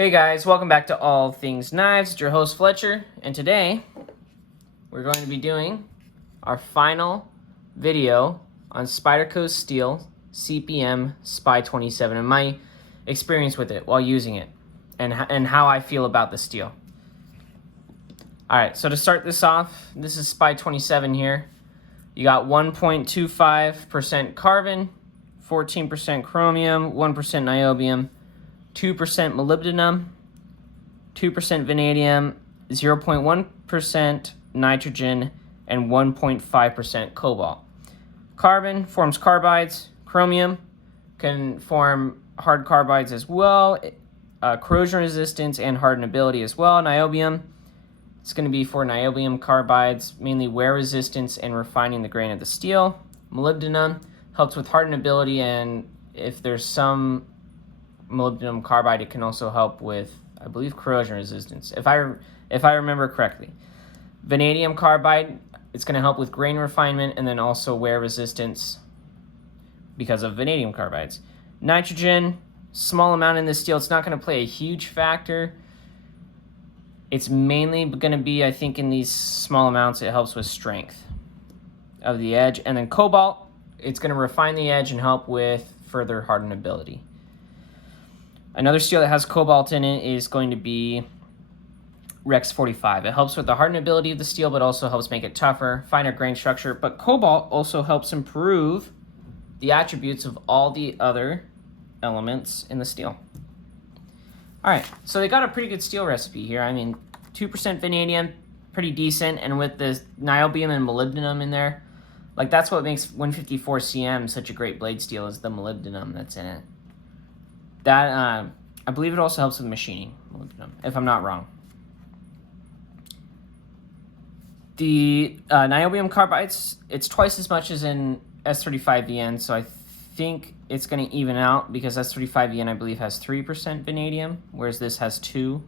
Hey guys, welcome back to All Things Knives. It's your host Fletcher, and today we're going to be doing our final video on Spyderco Steel CPM SPY-27 and my experience with it while using it and how I feel about the steel. Alright, so to start this off, this is SPY-27 here. You got 1.25% carbon, 14% chromium, 1% niobium, 2% molybdenum, 2% vanadium, 0.1% nitrogen, and 1.5% cobalt. Carbon forms carbides. Chromium can form hard carbides as well. Corrosion resistance and hardenability as well. Niobium, it's going to be for niobium carbides, mainly wear resistance and refining the grain of the steel. Molybdenum helps with hardenability, and if there's some molybdenum carbide, it can also help with, I believe, corrosion resistance, if I remember correctly. Vanadium carbide, it's going to help with grain refinement and then also wear resistance because of vanadium carbides. Nitrogen, small amount in this steel. It's not going to play a huge factor. It's mainly going to be, I think, in these small amounts, it helps with strength of the edge. And then cobalt, it's going to refine the edge and help with further hardenability. Another steel that has cobalt in it is going to be Rex 45. It helps with the hardenability of the steel, but also helps make it tougher, finer grain structure. But cobalt also helps improve the attributes of all the other elements in the steel. All right, so they got a pretty good steel recipe here. I mean, 2% vanadium, pretty decent, and with the niobium and molybdenum in there, like that's what makes 154 CM such a great blade steel, is the molybdenum that's in it. That, I believe it also helps with machining, if I'm not wrong. The niobium carbides, it's twice as much as in S35VN, so I think it's going to even out because S35VN, I believe, has 3% vanadium, whereas this has 2%.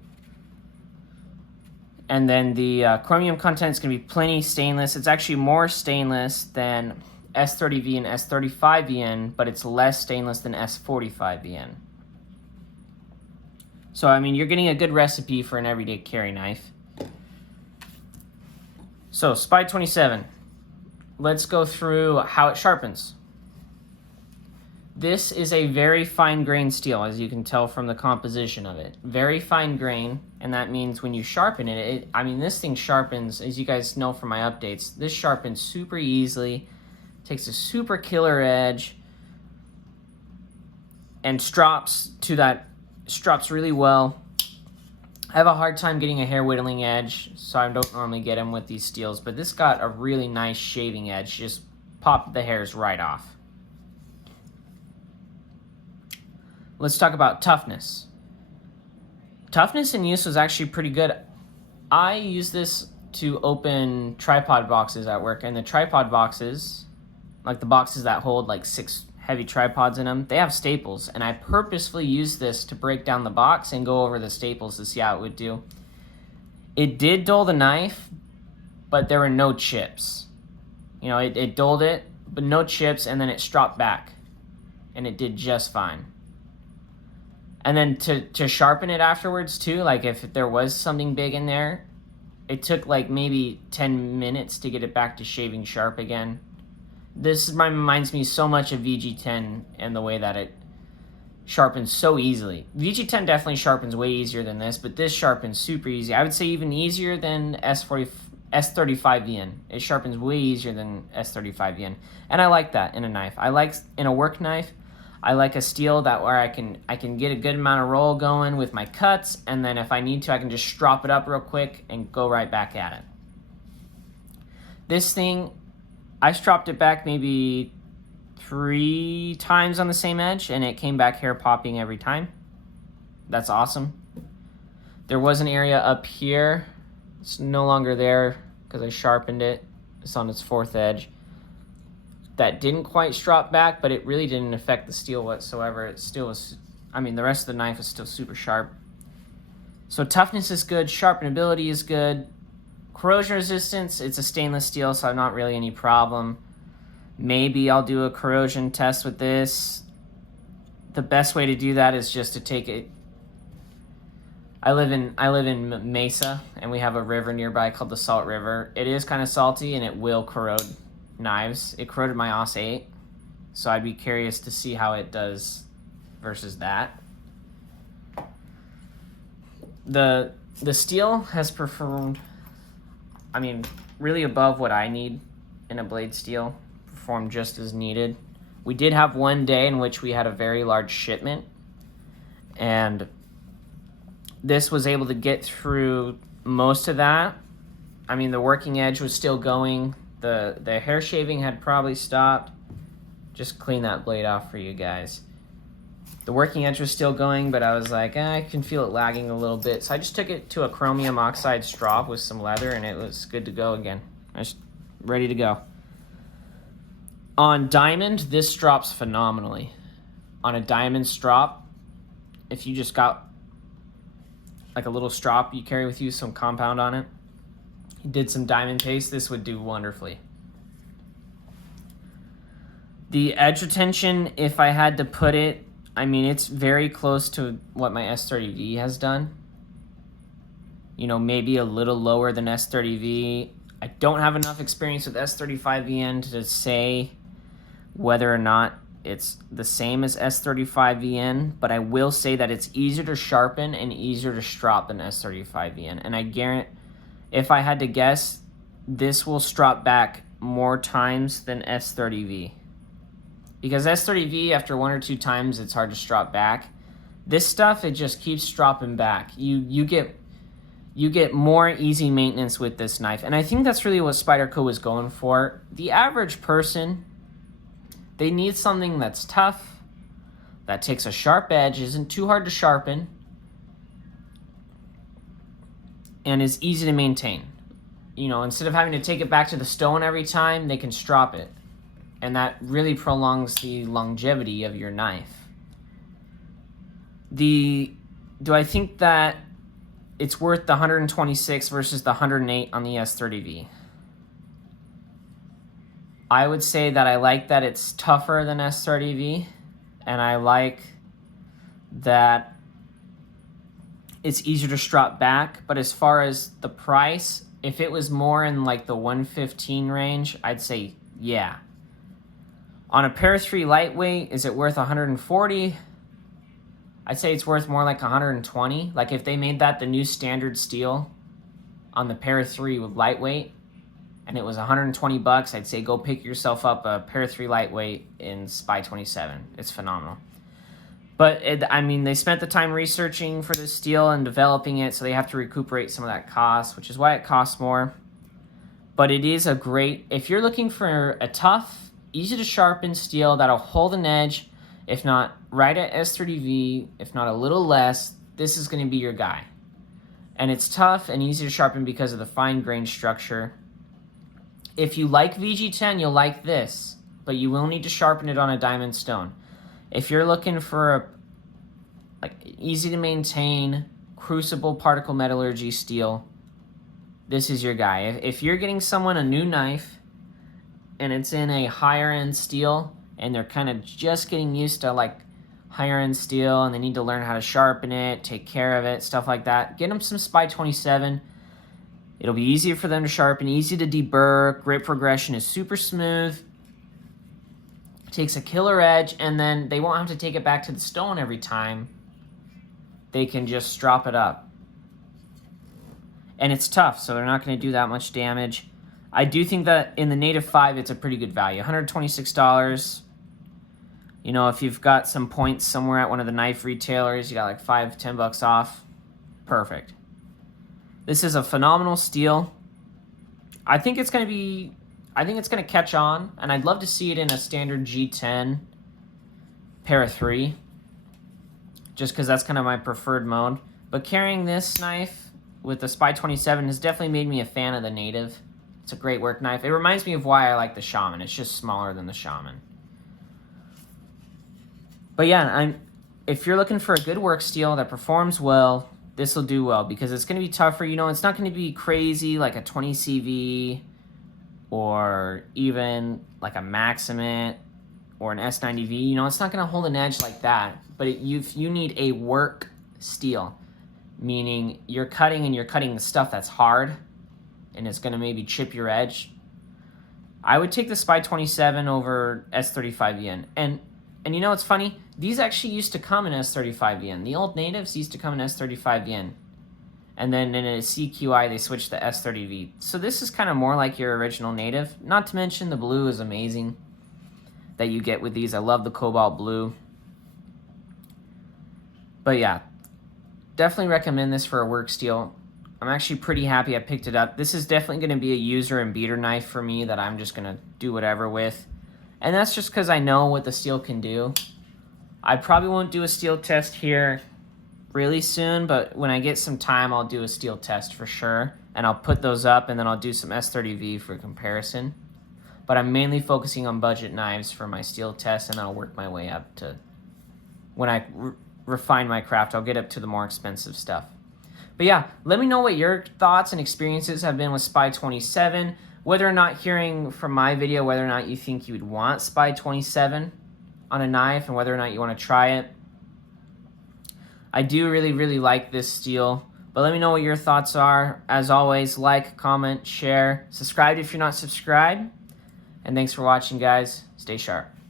And then the chromium content is going to be plenty stainless. It's actually more stainless than S30V and S35VN, but it's less stainless than S45VN. So, I mean, you're getting a good recipe for an everyday carry knife. So, SPY-27. Let's go through how it sharpens. This is a very fine grain steel, as you can tell from the composition of it. Very fine grain, and that means when you sharpen it, I mean, this thing sharpens, as you guys know from my updates, this sharpens super easily, takes a super killer edge, and strops really well. I have a hard time getting a hair whittling edge, so I don't normally get them with these steels, but this got a really nice shaving edge, just popped the hairs right off. Let's talk about toughness. Toughness in use was actually pretty good. I use this to open tripod boxes at work, and the tripod boxes, like the boxes that hold like 6 heavy tripods in them, they have staples, and I purposefully use this to break down the box and go over the staples to see how it would do. It did dull the knife, but there were no chips. You know, it dulled it, but no chips, and then it stropped back, and it did just fine. And then to sharpen it afterwards too, like if there was something big in there, it took like maybe 10 minutes to get it back to shaving sharp again. This reminds me so much of VG10 and the way that it sharpens so easily. VG10 definitely sharpens way easier than this, but this sharpens super easy. I would say even easier than S35VN. It sharpens way easier than S35VN. And I like that in a knife. I like, in a work knife, I like a steel that where I can get a good amount of roll going with my cuts, and then if I need to, I can just strop it up real quick and go right back at it. This thing, I stropped it back maybe 3 times on the same edge, and it came back hair popping every time. That's awesome. There was an area up here. It's no longer there because I sharpened it. It's on its 4th edge. That didn't quite strop back, but it really didn't affect the steel whatsoever. It still was, I mean, the rest of the knife is still super sharp. So toughness is good, sharpenability is good. Corrosion resistance, it's a stainless steel, so not really any problem. Maybe I'll do a corrosion test with this. The best way to do that is just to take it I live in Mesa, and we have a river nearby called the Salt River. It is kind of salty, and it will corrode knives. It corroded my AUS 8, so I'd be curious to see how it does versus that. The steel has performed, I mean, really above what I need in a blade steel. Performed just as needed. We did have one day in which we had a very large shipment, and this was able to get through most of that. I mean, the working edge was still going. The hair shaving had probably stopped. Just clean that blade off for you guys. The working edge was still going, but I was like, I can feel it lagging a little bit. So I just took it to a chromium oxide strop with some leather, and it was good to go again. Just ready to go. On diamond, this drops phenomenally. On a diamond strop, if you just got like a little strop you carry with you, some compound on it, you did some diamond paste, this would do wonderfully. The edge retention, if I had to put it, I mean, it's very close to what my S30V has done. You know, maybe a little lower than S30V. I don't have enough experience with S35VN to say whether or not it's the same as S35VN, but I will say that it's easier to sharpen and easier to strop than S35VN. And I guarantee, if I had to guess, this will strop back more times than S30V. Because S30V, after 1 or 2 times, it's hard to strop back. This stuff, it just keeps stropping back. You get more easy maintenance with this knife. And I think that's really what Spyderco was going for. The average person, they need something that's tough, that takes a sharp edge, isn't too hard to sharpen, and is easy to maintain. You know, instead of having to take it back to the stone every time, they can strop it. And that really prolongs the longevity of your knife. Do I think that it's worth the 126 versus the 108 on the S30V? I would say that I like that it's tougher than S30V, and I like that it's easier to strap back. But as far as the price, if it was more in like the 115 range, I'd say yeah. On a Para 3 lightweight, is it worth 140? I'd say it's worth more like 120. Like if they made that the new standard steel on the Para 3 with lightweight, and it was 120 bucks, I'd say go pick yourself up a Para 3 lightweight in SPY-27. It's phenomenal. But I mean, they spent the time researching for this steel and developing it, so they have to recuperate some of that cost, which is why it costs more. But it is a great, if you're looking for a tough, easy to sharpen steel that'll hold an edge, if not right at S30V, if not a little less, this is going to be your guy. And it's tough and easy to sharpen because of the fine grain structure. If you like VG10, you'll like this, but you will need to sharpen it on a diamond stone. If you're looking for a easy to maintain crucible particle metallurgy steel, this is your guy. If you're getting someone a new knife and it's in a higher end steel and they're kind of just getting used to like higher end steel and they need to learn how to sharpen it, take care of it, stuff like that, get them some SPY-27. It'll be easier for them to sharpen, easy to deburr, grip progression is super smooth, takes a killer edge, and then they won't have to take it back to the stone every time. They can just strop it up. And it's tough, so they're not going to do that much damage. I do think that in the Native 5, it's a pretty good value. $126. You know, if you've got some points somewhere at one of the knife retailers, you got like $5-10 bucks off. Perfect. This is a phenomenal steel. I think it's going to catch on, and I'd love to see it in a standard G10 Para 3, just because that's kind of my preferred mode. But carrying this knife with the SPY-27 has definitely made me a fan of the Native. It's a great work knife. It reminds me of why I like the Shaman. It's just smaller than the Shaman. But yeah, if you're looking for a good work steel that performs well, this will do well because it's going to be tougher. You know, it's not going to be crazy like a 20 CV or even like a Maximate or an S90V. You know, it's not going to hold an edge like that. But you need a work steel. meaning you're cutting and you're cutting the stuff that's hard and it's going to maybe chip your edge, I would take the SPY-27 over S35 yen. And you know what's funny? These actually used to come in S35 yen. The old natives used to come in S35 yen. And then in a CQI, they switched to S30V. So this is kind of more like your original native. Not to mention the blue is amazing that you get with these. I love the cobalt blue. But yeah, definitely recommend this for a work steel. I'm actually pretty happy I picked it up. This is definitely going to be a user and beater knife for me that I'm just going to do whatever with. And that's just because I know what the steel can do. I probably won't do a steel test here really soon, but when I get some time, I'll do a steel test for sure. And I'll put those up, and then I'll do some S30V for comparison. But I'm mainly focusing on budget knives for my steel test, and then I'll work my way up to, when I refine my craft, I'll get up to the more expensive stuff. But yeah, let me know what your thoughts and experiences have been with SPY-27, whether or not hearing from my video, whether or not you think you would want SPY-27 on a knife, and whether or not you want to try it. I do really like this steel, but let me know what your thoughts are. As always, like, comment, share, subscribe if you're not subscribed, and thanks for watching, guys. Stay sharp.